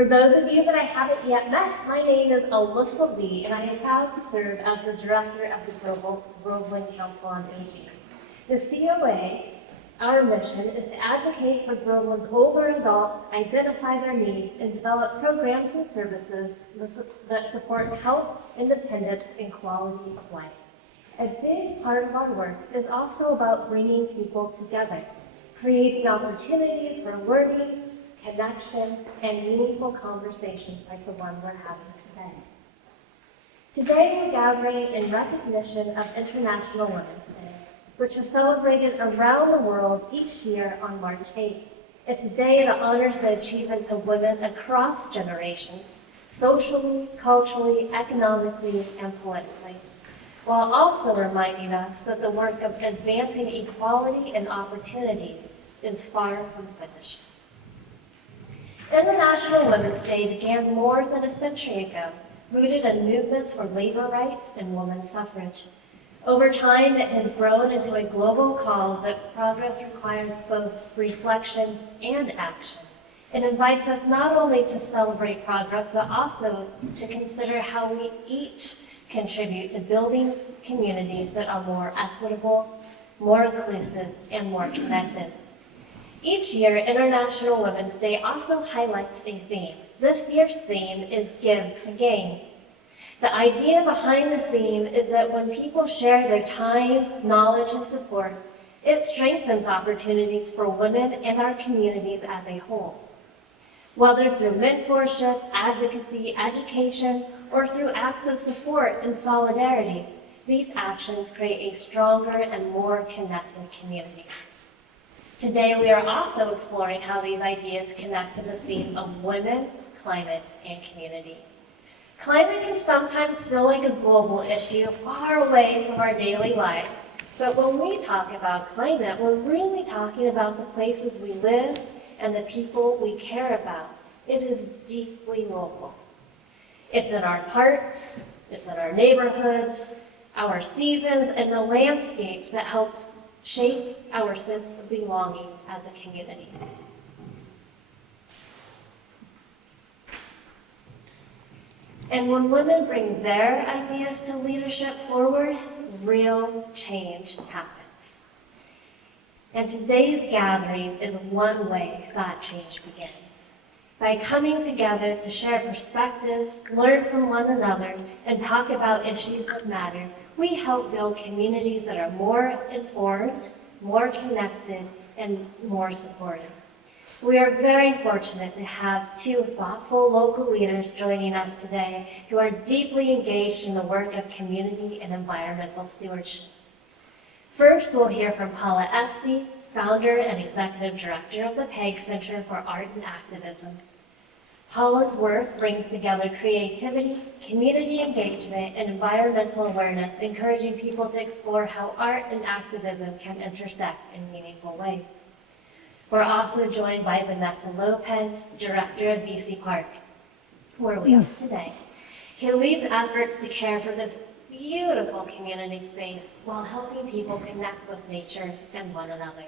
For those of you that I haven't yet met, my name is Alyssa Lee, and I am proud to serve as the director of the Groveland Council on Aging. The COA, our mission is to advocate for Groveland's older adults, identify their needs, and develop programs and services that support health, independence, and quality of life. A big part of our work is also about bringing people together, creating opportunities for learning, connection, and meaningful conversations like the one we're having today. Today we're gathering in recognition of International Women's Day, which is celebrated around the world each year on March 8th. It's a day that honors the achievements of women across generations, socially, culturally, economically, and politically, while also reminding us that the work of advancing equality and opportunity is far from finished. International Women's Day began more than a century ago, rooted in movements for labor rights and women's suffrage. Over time, it has grown into a global call that progress requires both reflection and action. It invites us not only to celebrate progress, but also to consider how we each contribute to building communities that are more equitable, more inclusive, and more connected. Each year, International Women's Day also highlights a theme. This year's theme is Give to Gain. The idea behind the theme is that when people share their time, knowledge, and support, it strengthens opportunities for women and our communities as a whole. Whether through mentorship, advocacy, education, or through acts of support and solidarity, these actions create a stronger and more connected community. Today, we are also exploring how these ideas connect to the theme of women, climate, and community. Climate can sometimes feel like a global issue far away from our daily lives, but when we talk about climate, we're really talking about the places we live and the people we care about. It is deeply local. It's in our parks, it's in our neighborhoods, our seasons, and the landscapes that help shape our sense of belonging as a community. And when women bring their ideas to leadership forward, real change happens. And today's gathering is one way that change begins. By coming together to share perspectives, learn from one another, and talk about issues that matter, we help build communities that are more informed, more connected, and more supportive. We are very fortunate to have two thoughtful local leaders joining us today who are deeply engaged in the work of community and environmental stewardship. First, we'll hear from Paula Esty, founder and executive director of the Peg Center for Art and Activism. Paula's work brings together creativity, community engagement, and environmental awareness, encouraging people to explore how art and activism can intersect in meaningful ways. We're also joined by Vanessa Lopez, director of BC Park, where we are today. He leads efforts to care for this beautiful community space while helping people connect with nature and one another.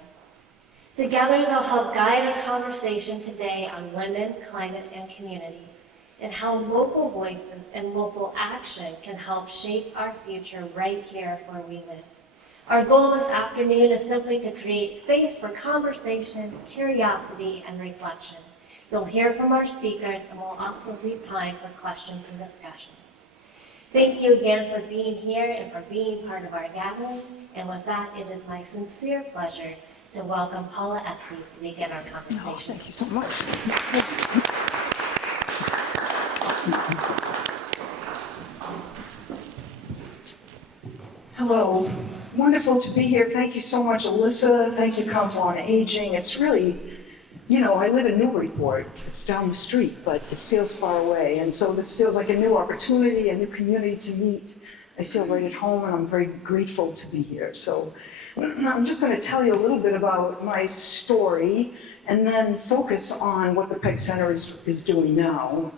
Together, they'll help guide our conversation today on women, climate, and community, and how local voices and local action can help shape our future right here where we live. Our goal this afternoon is simply to create space for conversation, curiosity, and reflection. You'll hear from our speakers, and we'll also leave time for questions and discussions. Thank you again for being here and for being part of our gathering. And with that, it is my sincere pleasure to welcome Paula Esty to begin our conversation. Oh, thank you so much. Hello. Wonderful to be here. Thank you so much, Alyssa. Thank you, Council on Aging. It's really, I live in Newburyport. It's down the street, but it feels far away. And so this feels like a new opportunity, a new community to meet. I feel right at home, and I'm very grateful to be here. So I'm just going to tell you a little bit about my story and then focus on what the Peg Center is doing now.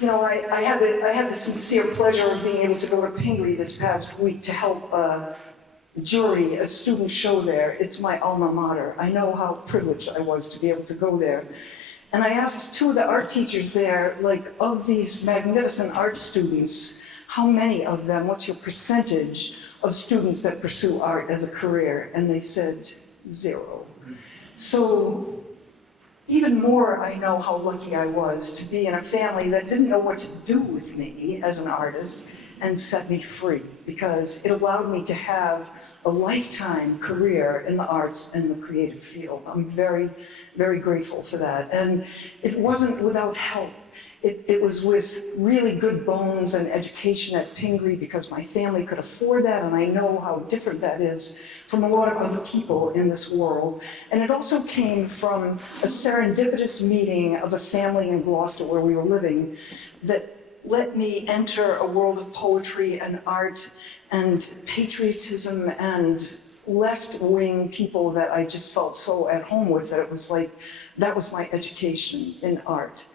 I had the sincere pleasure of being able to go to Pingree this past week to help jury a student show there. It's my alma mater. I know how privileged I was to be able to go there. And I asked two of the art teachers there, like, of these magnificent art students, how many of them, what's your percentage of students that pursue art as a career? And they said 0. So even more, I know how lucky I was to be in a family that didn't know what to do with me as an artist and set me free, because it allowed me to have a lifetime career in the arts and the creative field. I'm very, very grateful for that. And it wasn't without help. It was with really good bones and education at Pingree, because my family could afford that, and I know how different that is from a lot of other people in this world. And it also came from a serendipitous meeting of a family in Gloucester where we were living that let me enter a world of poetry and art and patriotism and left-wing people that I just felt so at home with, that it was like, that was my education in art.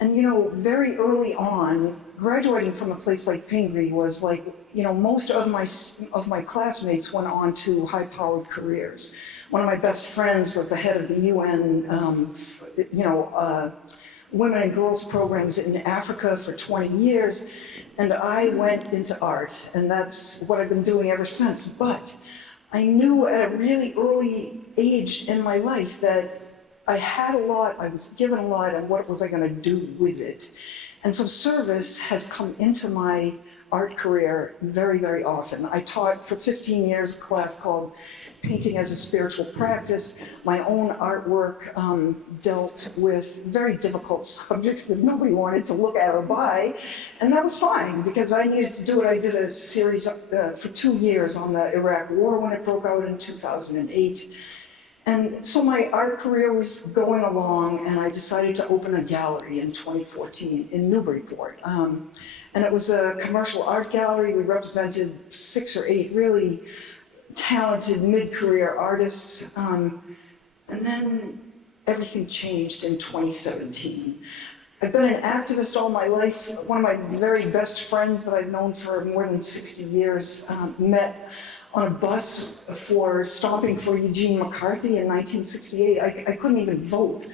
And you know, very early on, graduating from a place like Pingree was like, you know, most of my classmates went on to high-powered careers. One of my best friends was the head of the UN, women and girls programs in Africa for 20 years, and I went into art, and that's what I've been doing ever since. But I knew at a really early age in my life that I had a lot, I was given a lot, and what was I going to do with it? And so service has come into my art career very, very often. I taught for 15 years a class called Painting as a Spiritual Practice. My own artwork dealt with very difficult subjects that nobody wanted to look at or buy, and that was fine because I needed to do it. I did a series for 2 years on the Iraq War when it broke out in 2008. And so my art career was going along, and I decided to open a gallery in 2014 in Newburyport. And it was a commercial art gallery. We represented 6 or 8 really talented mid-career artists. And then everything changed in 2017. I've been an activist all my life. One of my very best friends that I've known for more than 60 years met on a bus for stopping for Eugene McCarthy in 1968. I couldn't even vote,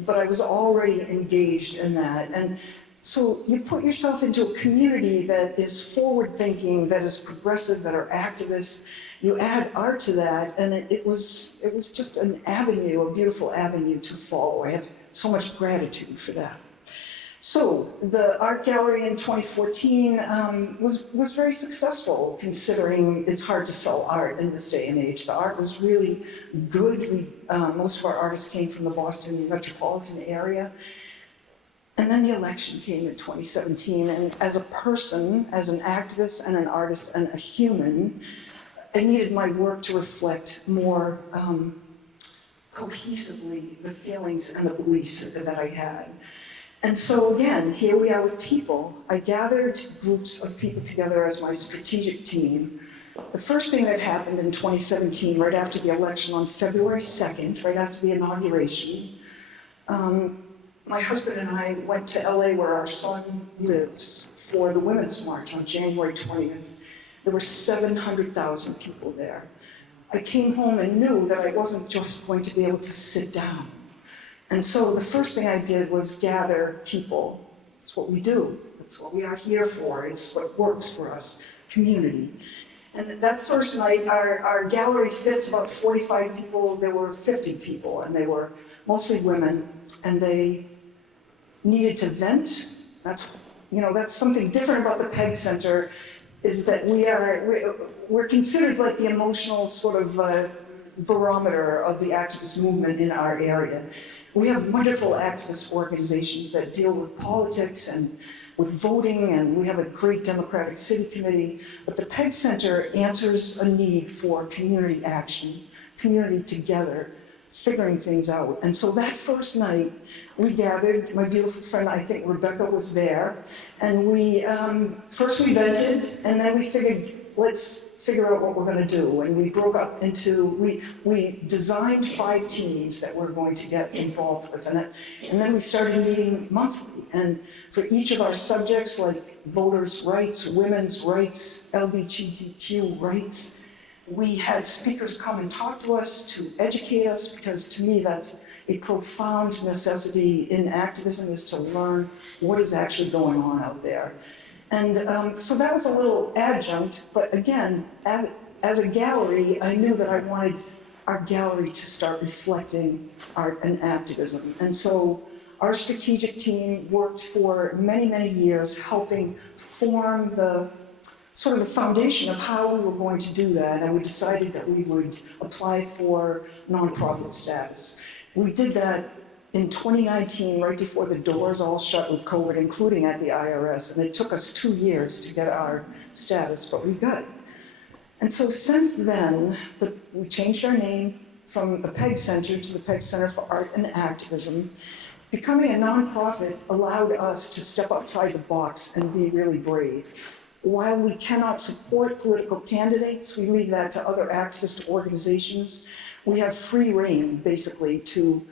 but I was already engaged in that. And so you put yourself into a community that is forward-thinking, that is progressive, that are activists. You add art to that, and it was just an avenue, a beautiful avenue to follow. I have so much gratitude for that. So the art gallery in 2014 was very successful, considering it's hard to sell art in this day and age. The art was really good. Most of our artists came from the Boston metropolitan area. And then the election came in 2017, and as a person, as an activist and an artist and a human, I needed my work to reflect more cohesively the feelings and the beliefs that I had. And so again, here we are with people. I gathered groups of people together as my strategic team. The first thing that happened in 2017, right after the election on February 2nd, right after the inauguration, my husband and I went to LA where our son lives for the Women's March on January 20th. There were 700,000 people there. I came home and knew that I wasn't just going to be able to sit down. And so the first thing I did was gather people. It's what we do. It's what we are here for. It's what works for us, community. And that first night, our gallery fits about 45 people. There were 50 people, and they were mostly women, and they needed to vent. That's something different about the PEG Center, is that we're considered like the emotional sort of barometer of the activist movement in our area. We have wonderful activist organizations that deal with politics and with voting, and we have a great Democratic City Committee, but the PEG Center answers a need for community action, community together, figuring things out. And so that first night, we gathered, my beautiful friend, I think Rebecca was there, and we first we vented, and then we figured, let's figure out what we're going to do. And we broke up into, we designed 5 teams that we're going to get involved with in it. And then we started meeting monthly. And for each of our subjects, like voters' rights, women's rights, LGBTQ rights, We had speakers come and talk to us to educate us, because to me that's a profound necessity in activism, is to learn what is actually going on out there. And so that was a little adjunct, but again, as a gallery, I knew that I wanted our gallery to start reflecting art and activism. And so our strategic team worked for many, many years helping form the sort of the foundation of how we were going to do that, and we decided that we would apply for nonprofit status. We did that in 2019, right before the doors all shut with COVID, including at the IRS, and it took us 2 years to get our status, but we got it. And so since then, we changed our name from the PEG Center to the PEG Center for Art and Activism. Becoming a nonprofit allowed us to step outside the box and be really brave. While we cannot support political candidates, we leave that to other activist organizations. We have free rein, basically, to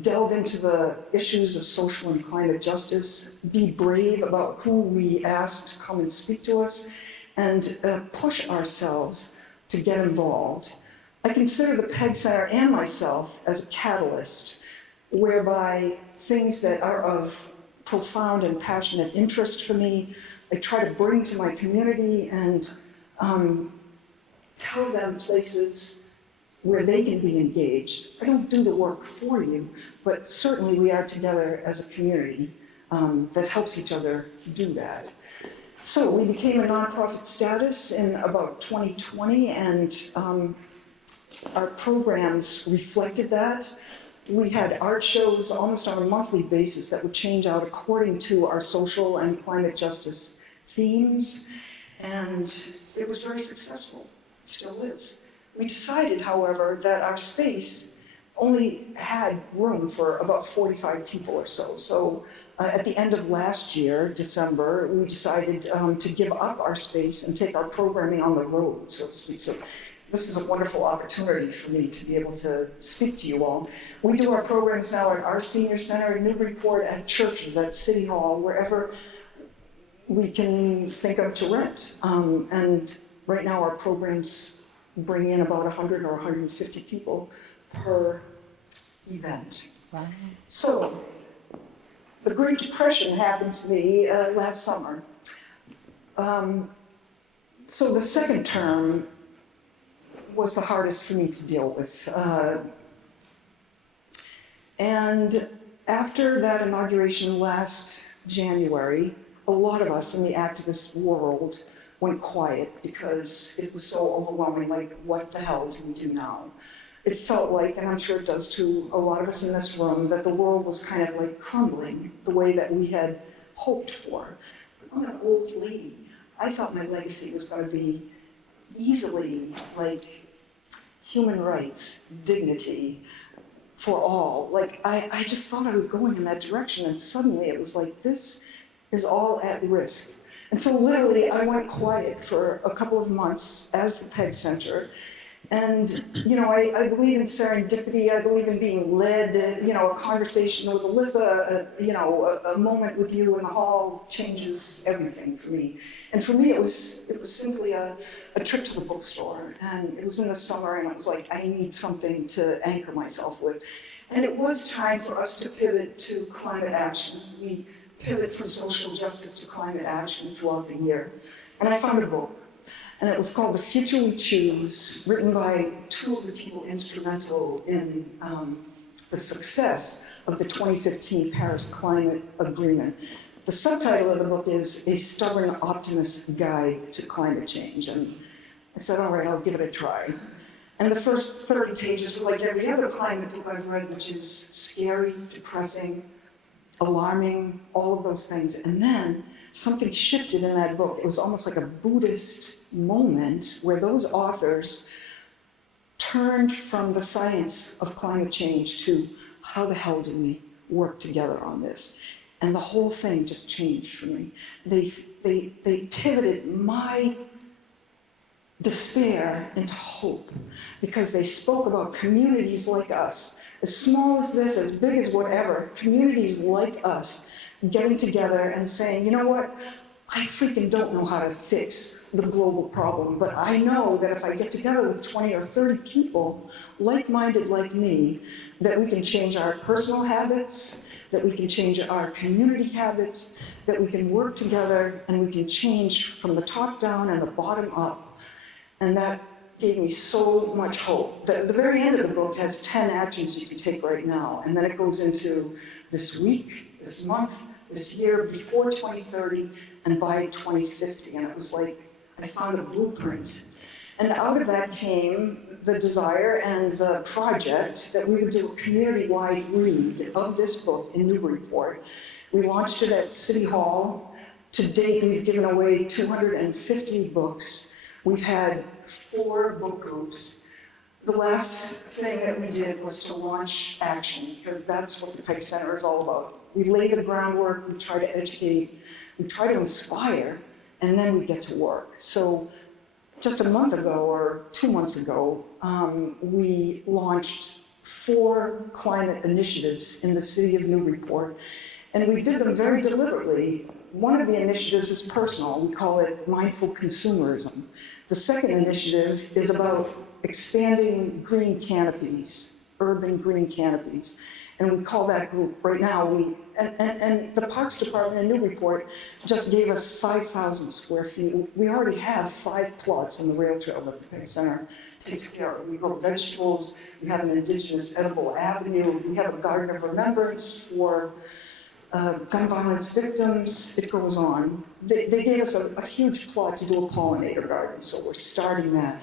delve into the issues of social and climate justice, be brave about who we ask to come and speak to us, and push ourselves to get involved. I consider the PEG Center and myself as a catalyst, whereby things that are of profound and passionate interest for me, I try to bring to my community and tell them places where they can be engaged. I don't do the work for you, but certainly we are together as a community that helps each other do that. So we became a nonprofit status in about 2020, and our programs reflected that. We had art shows almost on a monthly basis that would change out according to our social and climate justice themes, and it was very successful. It still is. We decided, however, that our space only had room for about 45 people or so. So at the end of last year, December, we decided to give up our space and take our programming on the road, so to speak. So this is a wonderful opportunity for me to be able to speak to you all. We do our programs now at our senior center in Newburyport, at churches, at City Hall, wherever we can think of to rent. And right now our programs bring in about 100 or 150 people per event. Wow. So the Great Depression happened to me last summer. So the second term was the hardest for me to deal with. And after that inauguration last January, a lot of us in the activist world went quiet because it was so overwhelming, like, what the hell do we do now? It felt like, and I'm sure it does to a lot of us in this room, that the world was kind of like crumbling the way that we had hoped for. But I'm an old lady. I thought my legacy was going to be easily like human rights, dignity for all. Like, I just thought I was going in that direction, and suddenly it was like, this is all at risk. And so literally I went quiet for a couple of months as the PEG Center. And, you know, I believe in serendipity, I believe in being led, you know, a conversation with Alyssa, a moment with you in the hall changes everything for me. And for me, it was simply a trip to the bookstore. And it was in the summer, and I was like, I need something to anchor myself with. And it was time for us to pivot to climate action. We pivot from social justice to climate action throughout the year. And I found a book. And it was called The Future We Choose, written by two of the people instrumental in the success of the 2015 Paris Climate Agreement. The subtitle of the book is A Stubborn Optimist's Guide to Climate Change. And I said, all right, I'll give it a try. And the first 30 pages were like every other climate book I've read, which is scary, depressing, alarming, all of those things. And then something shifted in that book. It was almost like a Buddhist moment where those authors turned from the science of climate change to how the hell do we work together on this? And the whole thing just changed for me. They pivoted my despair into hope, because they spoke about communities like us, as small as this, as big as whatever, communities like us getting together and saying, you know what, I freaking don't know how to fix the global problem, but I know that if I get together with 20 or 30 people, like-minded like me, that we can change our personal habits, that we can change our community habits, that we can work together and we can change from the top down and the bottom up. And that gave me so much hope. The very end of the book has 10 actions you can take right now, and then it goes into this week, this month, this year, before 2030, and by 2050. And it was like I found a blueprint. And out of that came the desire and the project that we would do a community-wide read of this book in Newburyport. We launched it at City Hall. To date, we've given away 250 books. We've had 4 book groups. The last thing that we did was to launch action, because that's what the Pike Center is all about. We lay the groundwork, we try to educate, we try to inspire, and then we get to work. So just a month ago or 2 months ago, we launched 4 climate initiatives in the city of Newburyport, and we did them very deliberately. One of the initiatives is personal. We call it mindful consumerism. The second initiative is about expanding green canopies, urban green canopies. And we call that group right now, and the Parks Department in Newburyport just gave us 5,000 square feet. We already have 5 plots on the rail trail that the Pike Center takes care of. We grow vegetables, we have an indigenous edible avenue, we have a garden of remembrance for gun violence victims, it goes on. They gave us a huge plot to do a pollinator garden, so we're starting that.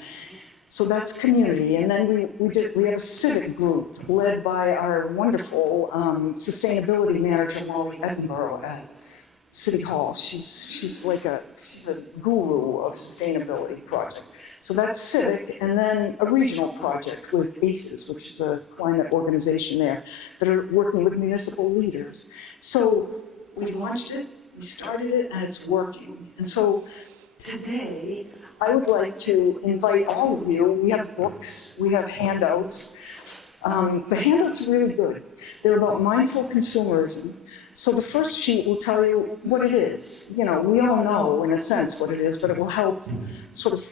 So that's community, and then we have a civic group led by our wonderful sustainability manager, Molly Edinburgh at City Hall. She's a guru of sustainability project. So that's civic, and then a regional project with ACES, which is a climate organization there, that are working with municipal leaders. So we launched it, we started it, and it's working. And so today, I would like to invite all of you. We have books, we have handouts. The handouts are really good. They're about mindful consumerism. So the first sheet will tell you what it is. You know, we all know in a sense what it is, but it will help sort of,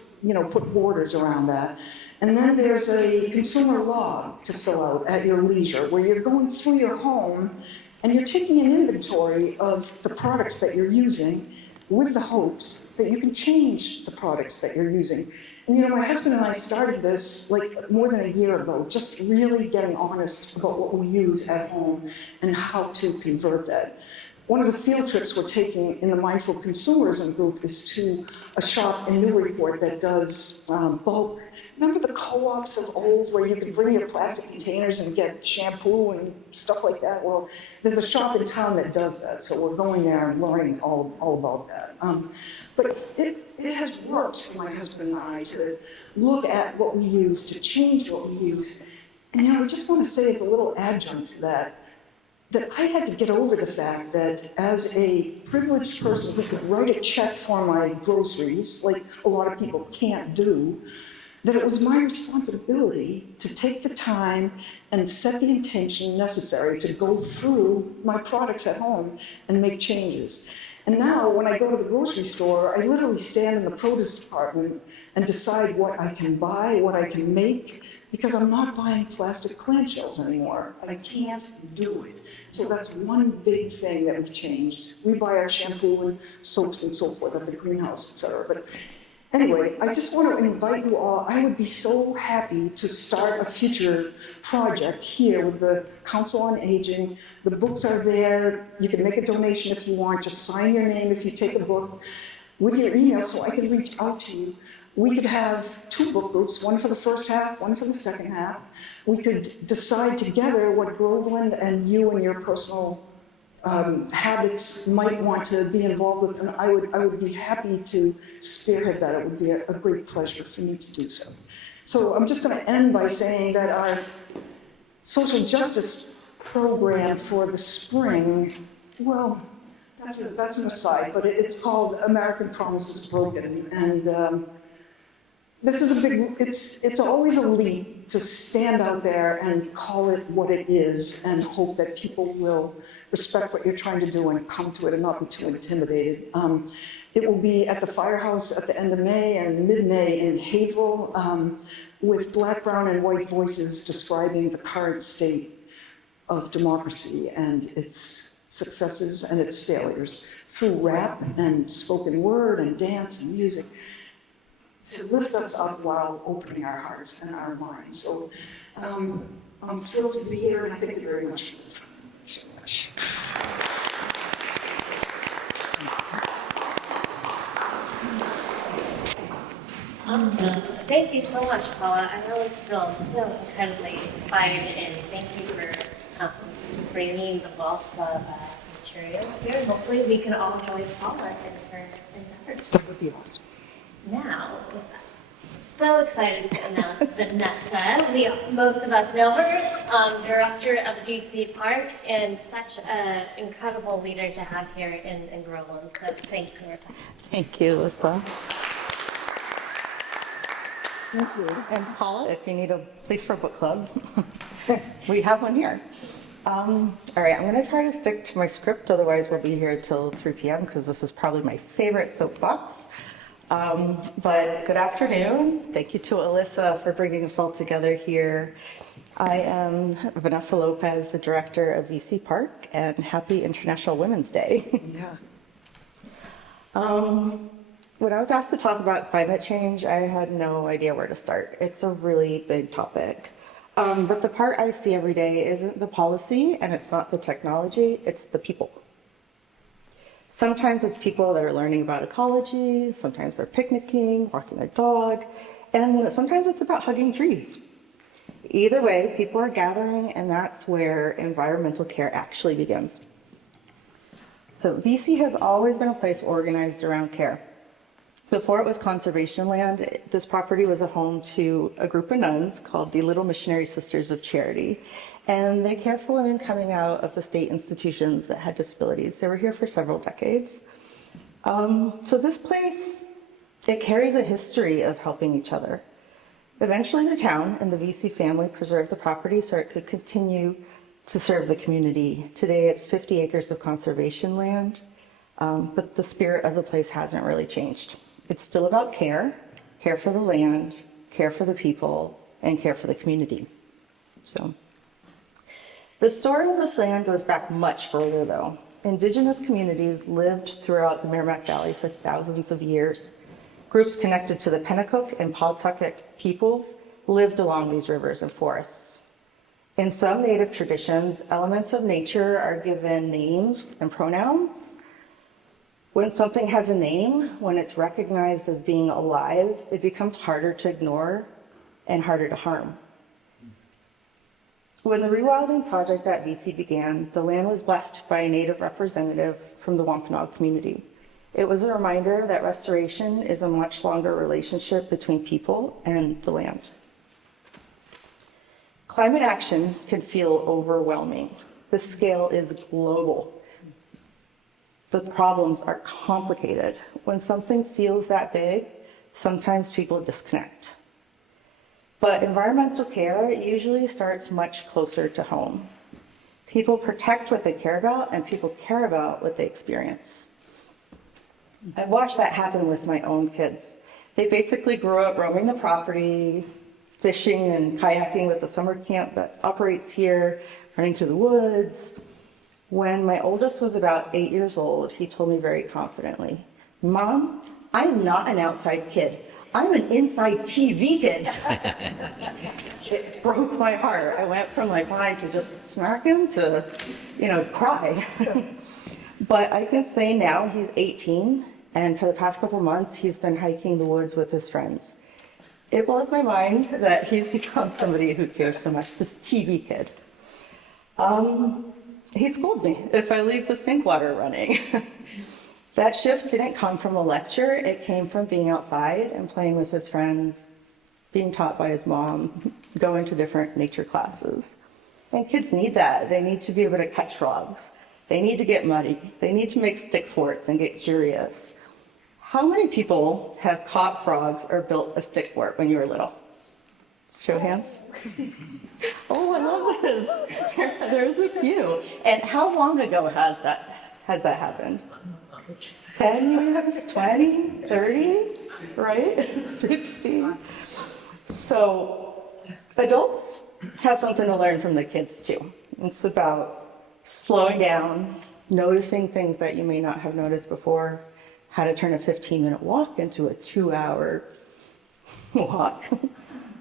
put borders around that. And then there's a consumer log to fill out at your leisure, where you're going through your home and you're taking an inventory of the products that you're using with the hopes that you can change the products that you're using. And my husband and I started this like more than a year ago, just really getting honest about what we use at home and how to convert that. One of the field trips we're taking in the Mindful Consumerism group is to a shop in Newburyport that does bulk. Remember the co-ops of old where you could bring your plastic containers and get shampoo and stuff like that? Well, there's a shop in town that does that, so we're going there and learning all about that. But it has worked for my husband and I to look at what we use, to change what we use. And I just want to say as a little adjunct to that I had to get over the fact that as a privileged person who could write a check for my groceries, like a lot of people can't do, that it was my responsibility to take the time and set the intention necessary to go through my products at home and make changes. And now when I go to the grocery store, I literally stand in the produce department and decide what I can buy, what I can make, because I'm not buying plastic clamshells anymore. I can't do it. So that's one big thing that we changed. We buy our shampoo and soaps and so forth at the greenhouse, et cetera. But anyway, I just want to invite you all. I would be so happy to start a future project here with the Council on Aging. The books are there. You can make a donation if you want. Just sign your name if you take a book with your email so I can reach out to you. We could have 2 book groups, one for the first half, one for the second half. We could decide together what Groveland and you and your personal habits might want to be involved with, and I would be happy to spearhead that. It would be a great pleasure for me to do so. So I'm just going to end by saying that our social justice program for the spring, well, that's an aside, but it's called American Promises Broken, and this is a big, it's always a leap to stand out there and call it what it is and hope that people will respect what you're trying to do and come to it and not be too intimidated. It will be at the Firehouse at the end of May and mid-May in Haverhill, with black, brown, and white voices describing the current state of democracy and its successes and its failures through rap and spoken word and dance and music to lift us up while opening our hearts and our minds. So I'm thrilled to be here, and I thank you very much for the time. Thanks so much. Awesome. Thank you so much, Paula. I always feel so incredibly inspired, and thank you for bringing the wealth of materials here. Hopefully we can all join Paula in her endeavors. That would be awesome. Now, so excited to announce Vanessa. Most of us know her, director of VC Park, and such an incredible leader to have here in Groveland. So thank you, Rebecca. Thank you, Alyssa. Thank you. And Paula, if you need a place for a book club, we have one here. All right, I'm going to try to stick to my script, otherwise we'll be here till 3 p.m. because this is probably my favorite soapbox. But good afternoon. Thank you to Alyssa for bringing us all together here. I am Vanessa Lopez, the director of VC Park, and happy International Women's Day. Yeah. When I was asked to talk about climate change, I had no idea where to start. It's a really big topic. But the part I see every day isn't the policy and it's not the technology, it's the people. Sometimes it's people that are learning about ecology, sometimes they're picnicking, walking their dog, and sometimes it's about hugging trees. Either way, people are gathering, and that's where environmental care actually begins. So VC has always been a place organized around care. Before it was conservation land, this property was a home to a group of nuns called the Little Missionary Sisters of Charity. And they cared for women coming out of the state institutions that had disabilities. They were here for several decades. So this place, it carries a history of helping each other. Eventually the town and the VC family preserved the property so it could continue to serve the community. Today it's 50 acres of conservation land, but the spirit of the place hasn't really changed. It's still about care, care for the land, care for the people, and care for the community. So, the story of this land goes back much further though. Indigenous communities lived throughout the Merrimack Valley for thousands of years. Groups connected to the Pennacook and Pawtucket peoples lived along these rivers and forests. In some Native traditions, elements of nature are given names and pronouns. When something has a name, when it's recognized as being alive, it becomes harder to ignore and harder to harm. When the rewilding project at VC began, the land was blessed by a Native representative from the Wampanoag community. It was a reminder that restoration is a much longer relationship between people and the land. Climate action can feel overwhelming. The scale is global. The problems are complicated. When something feels that big, sometimes people disconnect. But environmental care usually starts much closer to home. People protect what they care about, and people care about what they experience. I've watched that happen with my own kids. They basically grew up roaming the property, fishing and kayaking with the summer camp that operates here, running through the woods. When my oldest was about 8 years old, he told me very confidently, "Mom, I'm not an outside kid. I'm an inside TV kid." It broke my heart. I went from like wanting to just smack him to, cry. But I can say now he's 18, and for the past couple months, he's been hiking the woods with his friends. It blows my mind that he's become somebody who cares so much, this TV kid. He scolds me if I leave the sink water running. That shift didn't come from a lecture, it came from being outside and playing with his friends, being taught by his mom, going to different nature classes. And kids need that. They need to be able to catch frogs. They need to get muddy. They need to make stick forts and get curious. How many people have caught frogs or built a stick fort when you were little? Show of hands. Oh, I love this. There's a few. And how long ago has that happened? 10 years, 20, 30, right? 60. So adults have something to learn from the kids too. It's about slowing down, noticing things that you may not have noticed before, how to turn a 15-minute walk into a 2-hour walk,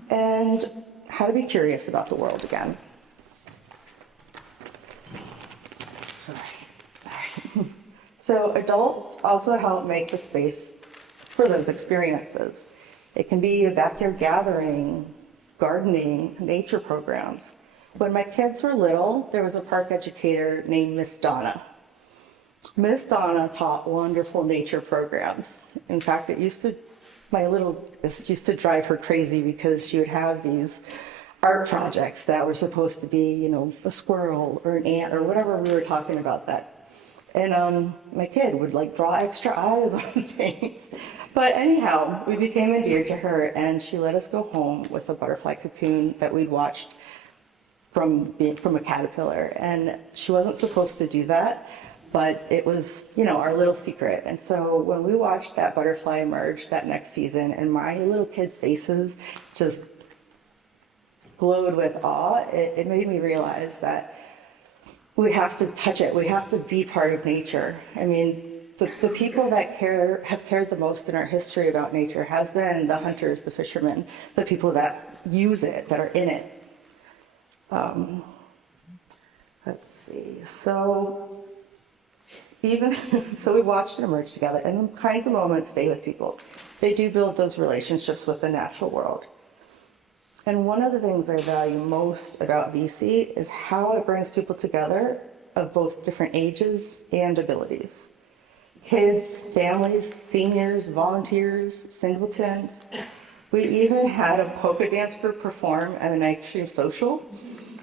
and how to be curious about the world again. Sorry. So adults also help make the space for those experiences. It can be a backyard gathering, gardening, nature programs. When my kids were little, there was a park educator named Miss Donna. Miss Donna taught wonderful nature programs. In fact, it used to drive her crazy because she would have these art projects that were supposed to be, a squirrel or an ant or whatever we were talking about that. And my kid would draw extra eyes on things. But anyhow, we became endeared to her, and she let us go home with a butterfly cocoon that we'd watched from a caterpillar. And she wasn't supposed to do that, but it was, our little secret. And so when we watched that butterfly emerge that next season, and my little kids' faces just glowed with awe, it made me realize that we have to touch it. We have to be part of nature. I mean, the people that have cared the most in our history about nature has been the hunters, the fishermen, the people that use it, that are in it. Let's see. So we watched it emerge together, and the kinds of moments stay with people. They do build those relationships with the natural world. And one of the things I value most about VC is how it brings people together of both different ages and abilities. Kids, families, seniors, volunteers, singletons. We even had a polka dance group perform at an ice cream social.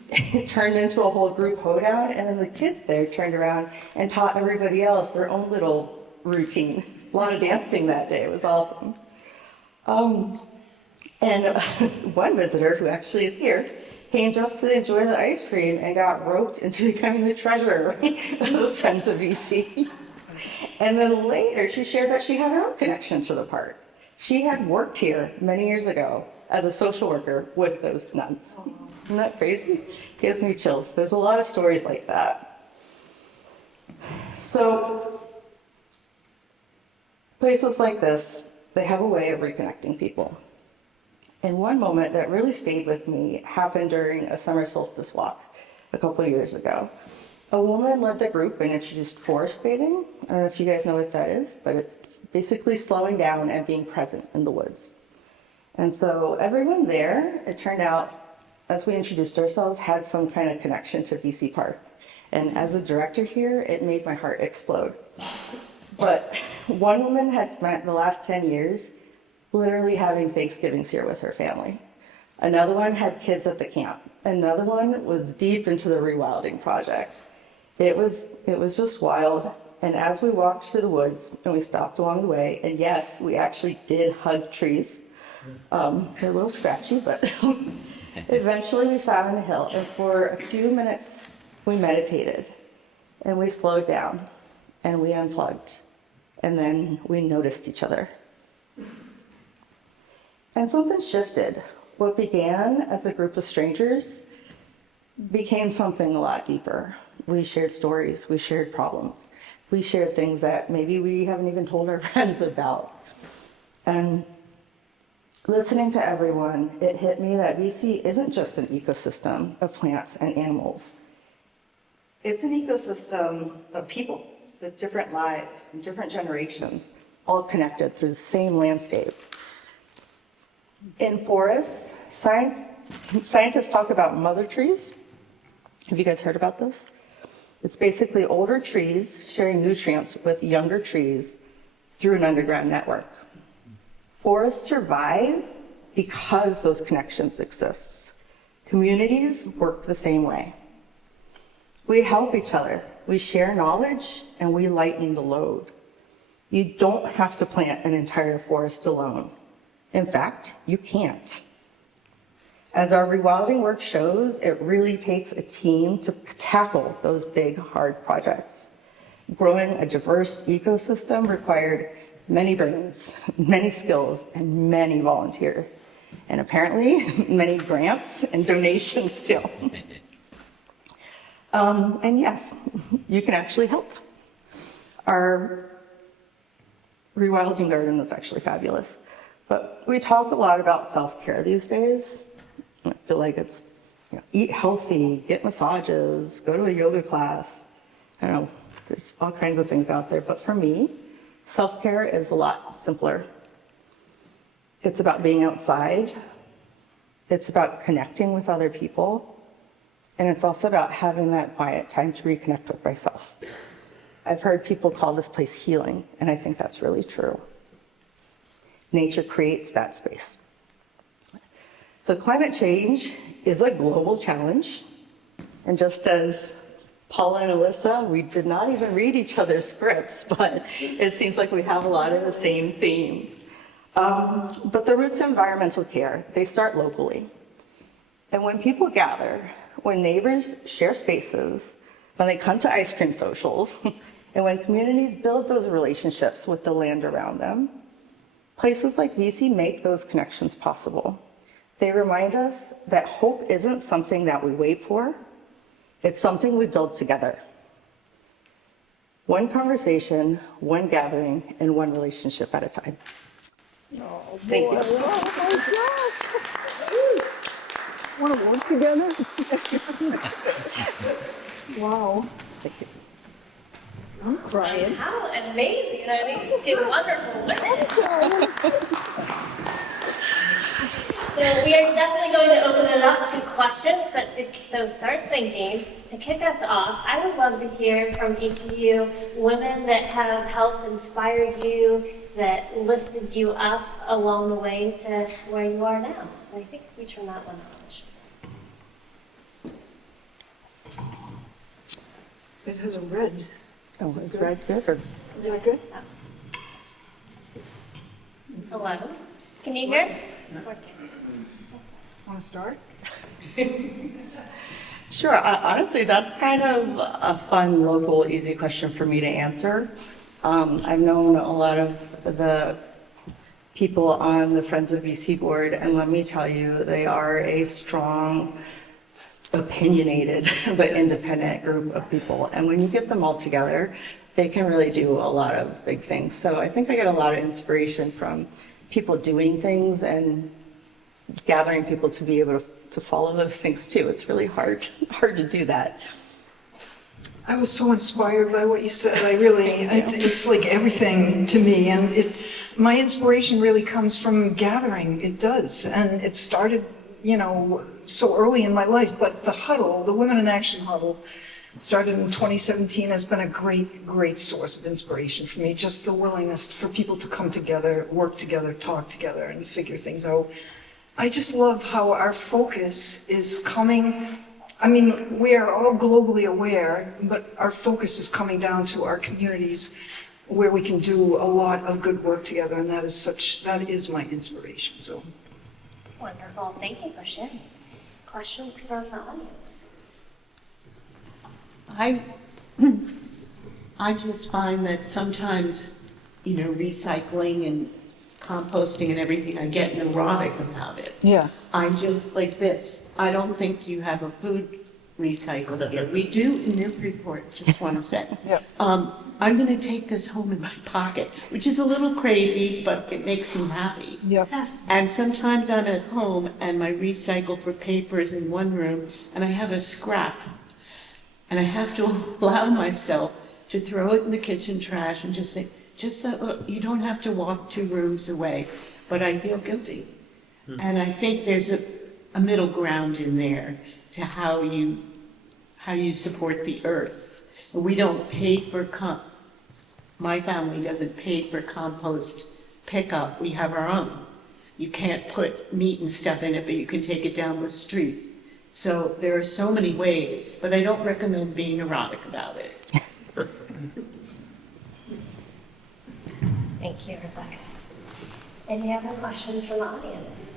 It turned into a whole group hoedown, and then the kids there turned around and taught everybody else their own little routine. A lot of dancing that day. It was awesome. And one visitor, who actually is here, came just to enjoy the ice cream and got roped into becoming the treasurer of the Friends of VC. And then later, she shared that she had her own connection to the park. She had worked here many years ago as a social worker with those nuns. Isn't that crazy? Gives me chills. There's a lot of stories like that. So, places like this, they have a way of reconnecting people. And one moment that really stayed with me happened during a summer solstice walk a couple of years ago. A woman led the group and introduced forest bathing. I don't know if you guys know what that is, but it's basically slowing down and being present in the woods. And so everyone there, it turned out, as we introduced ourselves, had some kind of connection to VC Park. And as a director here, it made my heart explode. But one woman had spent the last 10 years literally having Thanksgivings here with her family. Another one had kids at the camp. Another one was deep into the rewilding project. It was just wild. And as we walked through the woods and we stopped along the way, and yes, we actually did hug trees. They're a little scratchy, but eventually we sat on the hill, and for a few minutes we meditated and we slowed down and we unplugged, and then we noticed each other. And something shifted. What began as a group of strangers became something a lot deeper. We shared stories, we shared problems, we shared things that maybe we haven't even told our friends about. And listening to everyone, it hit me that VC isn't just an ecosystem of plants and animals. It's an ecosystem of people with different lives and different generations, all connected through the same landscape. In forests, scientists talk about mother trees. Have you guys heard about this? It's basically older trees sharing nutrients with younger trees through an underground network. Forests survive because those connections exist. Communities work the same way. We help each other, we share knowledge, and we lighten the load. You don't have to plant an entire forest alone. In fact, you can't. As our rewilding work shows, it really takes a team to tackle those big, hard projects. Growing a diverse ecosystem required many brains, many skills, and many volunteers. And apparently, many grants and donations too. And yes, you can actually help. Our rewilding garden is actually fabulous. But we talk a lot about self-care these days. I feel like it's, eat healthy, get massages, go to a yoga class. I don't know, there's all kinds of things out there. But for me, self-care is a lot simpler. It's about being outside. It's about connecting with other people. And it's also about having that quiet time to reconnect with myself. I've heard people call this place healing, and I think that's really true. Nature creates that space. So climate change is a global challenge. And just as Paula and Alyssa, we did not even read each other's scripts, but it seems like we have a lot of the same themes. But the roots of environmental care, they start locally. And when people gather, when neighbors share spaces, when they come to ice cream socials, and when communities build those relationships with the land around them, places like VC make those connections possible. They remind us that hope isn't something that we wait for, it's something we build together. One conversation, one gathering, and one relationship at a time. Oh, Thank you. Oh my gosh. Want to work together? Wow. Thank you. I'm crying. How amazing are these two wonderful women? So we are definitely going to open it up to questions, but so start thinking. To kick us off, I would love to hear from each of you, women that have helped inspire you, that lifted you up along the way to where you are now. I think we turn that one on. It has a red. Oh, is red good or? Is that good? Hello? Can you hear? Want to start? Sure. Honestly, that's kind of a fun, local, easy question for me to answer. I've known a lot of the people on the Friends of VC board, and let me tell you, they are a strong, opinionated, but independent group of people. And when you get them all together, they can really do a lot of big things. So I think I get a lot of inspiration from people doing things and gathering people to be able to follow those things too. It's really hard to do that. I was so inspired by what you said. It's like everything to me. And my inspiration really comes from gathering. It does. And it started, so early in my life. But the huddle, the Women in Action huddle, started in 2017, has been a great, great source of inspiration for me. Just the willingness for people to come together, work together, talk together, and figure things out. I just love how our focus is coming. I mean, we are all globally aware, but our focus is coming down to our communities where we can do a lot of good work together, and that is my inspiration. So, Wonderful. Thank you for sharing. Questions from the audience? I just find that sometimes, recycling and composting and everything, I get neurotic about it. yeah. I'm just like this. I don't think you have a food recycle here. We do in Newburyport, just want to say. Yep. I'm going to take this home in my pocket, which is a little crazy, but it makes me happy. Yep. And sometimes I'm at home and my recycle for paper is in one room and I have a scrap. And I have to allow myself to throw it in the kitchen trash and just say, you don't have to walk 2 rooms away, but I feel guilty. And I think there's a middle ground in there to how you support the earth. We don't pay for my family doesn't pay for compost pickup. We have our own. You can't put meat and stuff in it, but you can take it down the street. So there are so many ways, but I don't recommend being neurotic about it. Thank you, Rebecca. Any other questions from the audience?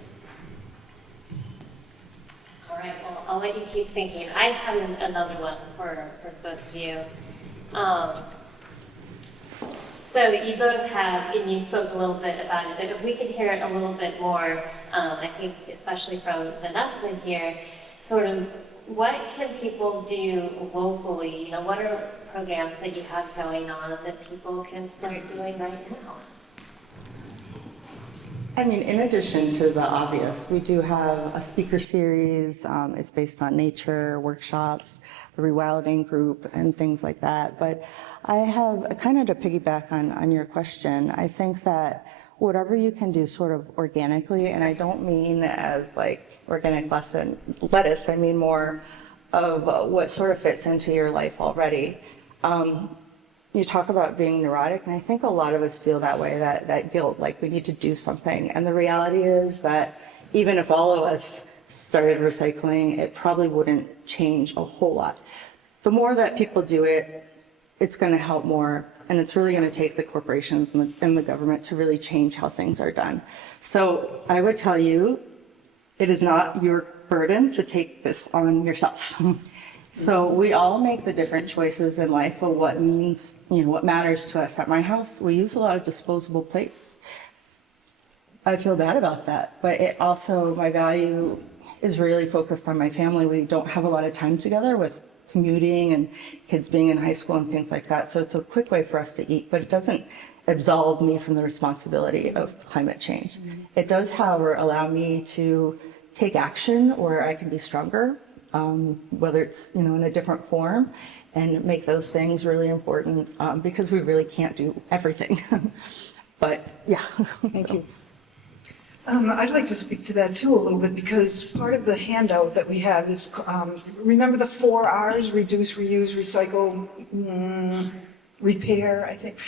All right, well, I'll let you keep thinking. I have another one for both of you. So you both have, and you spoke a little bit about it, but if we could hear it a little bit more, I think especially from Vanessa here, sort of what can people do locally? You know, what are programs that you have going on that people can start doing right now? I mean, in addition to the obvious, we do have a speaker series. It's based on nature, workshops, the rewilding group, and things like that. But I have kind of to piggyback on your question. I think that whatever you can do sort of organically, and I don't mean as like organic lettuce, I mean more of what sort of fits into your life already. You talk about being neurotic, and I think a lot of us feel that way, that guilt, like we need to do something. And the reality is that even if all of us started recycling, it probably wouldn't change a whole lot. The more that people do it, it's going to help more, and it's really going to take the corporations and the government to really change how things are done. So I would tell you, it is not your burden to take this on yourself. So we all make the different choices in life of what means, you know, what matters to us. At my house, we use a lot of disposable plates. I feel bad about that, but it also, my value is really focused on my family. We don't have a lot of time together with commuting and kids being in high school and things like that. So it's a quick way for us to eat, but it doesn't absolve me from the responsibility of climate change. It does, however, allow me to take action where I can be stronger. Whether it's, you know, in a different form, and make those things really important, because we really can't do everything. But yeah, thank you. I'd like to speak to that too a little bit, because part of the handout that we have is, remember the 4 R's: reduce, reuse, recycle, repair, I think.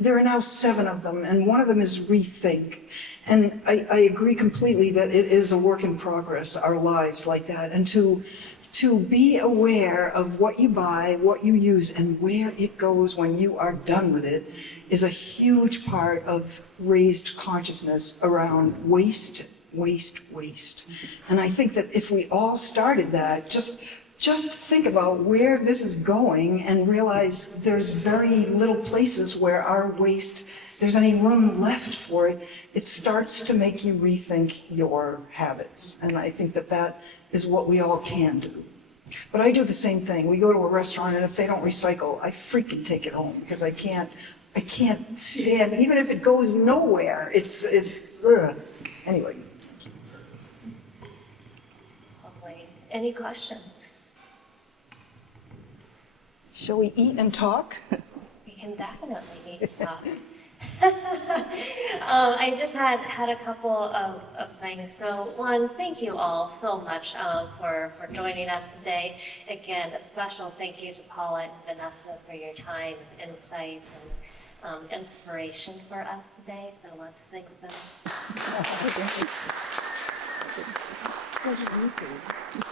There are now 7 of them, and one of them is rethink. And I agree completely that it is a work in progress, our lives like that. And to be aware of what you buy, what you use, and where it goes when you are done with it is a huge part of raised consciousness around waste, waste, waste. And I think that if we all started that, just think about where this is going and realize there's very little places where our waste, there's any room left for it, it starts to make you rethink your habits. And I think that that is what we all can do. But I do the same thing. We go to a restaurant, and if they don't recycle, I freaking take it home, because I can't stand, even if it goes nowhere, anyway. Lovely. Any questions? Shall we eat and talk? We can definitely eat and talk. I just had a couple of things. So one, thank you all so much for joining us today. Again, a special thank you to Paula and Vanessa for your time, insight, and inspiration for us today. So let's thank them. Pleasure to meet you.